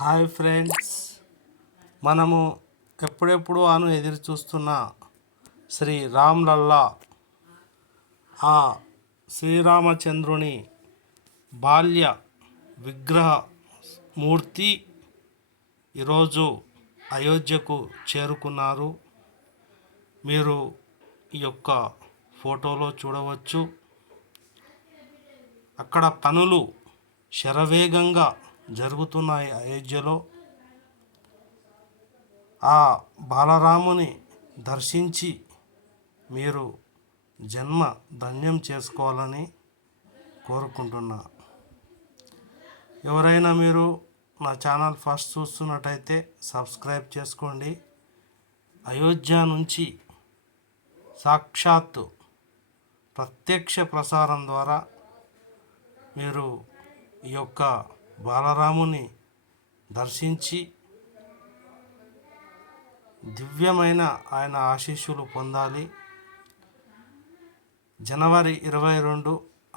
Hi friends, మనము ఎప్పుడెప్పుడు ఎదురు చూస్తున్న శ్రీ రామ్ లల్లా ఆ శ్రీరామచంద్రుని బాల్య విగ్రహ మూర్తి ఈరోజు అయోధ్యకు చేరుకున్నారు. మీరు ఈ యొక్క ఫోటోలో చూడవచ్చు. అక్కడ పనులు శరవేగంగా జరుగుతున్నాయి. అయోధ్యలో ఆ బాలరాముని దర్శించి మీరు జన్మ ధన్యం చేసుకోవాలని కోరుకుంటున్నా. ఎవరైనా మీరు నా ఛానల్ ఫస్ట్ చూస్తున్నట్టయితే సబ్స్క్రైబ్ చేసుకోండి. అయోధ్య నుంచి సాక్షాత్తు ప్రత్యక్ష ప్రసారం ద్వారా మీరు ఈ యొక్క బాలరాముని దర్శించి దివ్యమైన ఆయన ఆశీస్సులు పొందాలి. జనవరి 22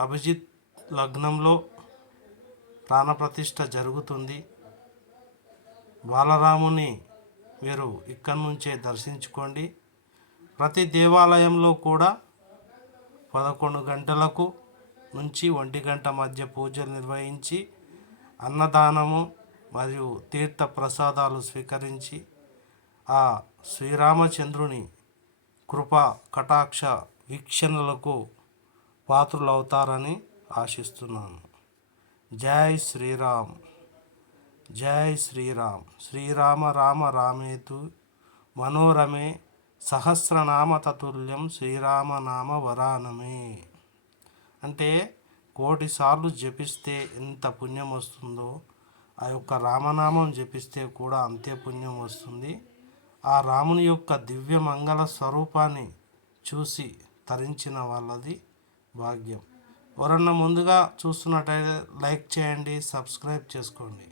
అభిజిత్ లగ్నంలో ప్రాణప్రతిష్ఠ జరుగుతుంది. బాలరాముని మీరు ఇక్కడి నుంచే దర్శించుకోండి. ప్రతి దేవాలయంలో కూడా 11 గంటలకు నుంచి 1 గంట మధ్య పూజలు నిర్వహించి అన్నదానము మరియు తీర్థ ప్రసాదాలు స్వీకరించి ఆ శ్రీరామచంద్రుని కృప కటాక్ష వీక్షణలకు పాత్రులవుతారని ఆశిస్తున్నాను. జై శ్రీరామ్, జై శ్రీరామ్. శ్రీరామ రామ రామేతు మనోరమే సహస్రనామ తతుల్యం శ్రీరామనామ వరానమే. అంటే 1,000,000 సార్లు జపిస్తే ఎంత పుణ్యం వస్తుందో ఆ యొక్క రామనామం జపిస్తే కూడా అంతే పుణ్యం వస్తుంది. ఆ రాముని యొక్క దివ్య మంగళ స్వరూపాన్ని చూసి తరించిన వాళ్ళది భాగ్యం. ఎవరన్నా ముందుగా చూస్తున్నట్టయితే లైక్ చేయండి, సబ్స్క్రైబ్ చేసుకోండి.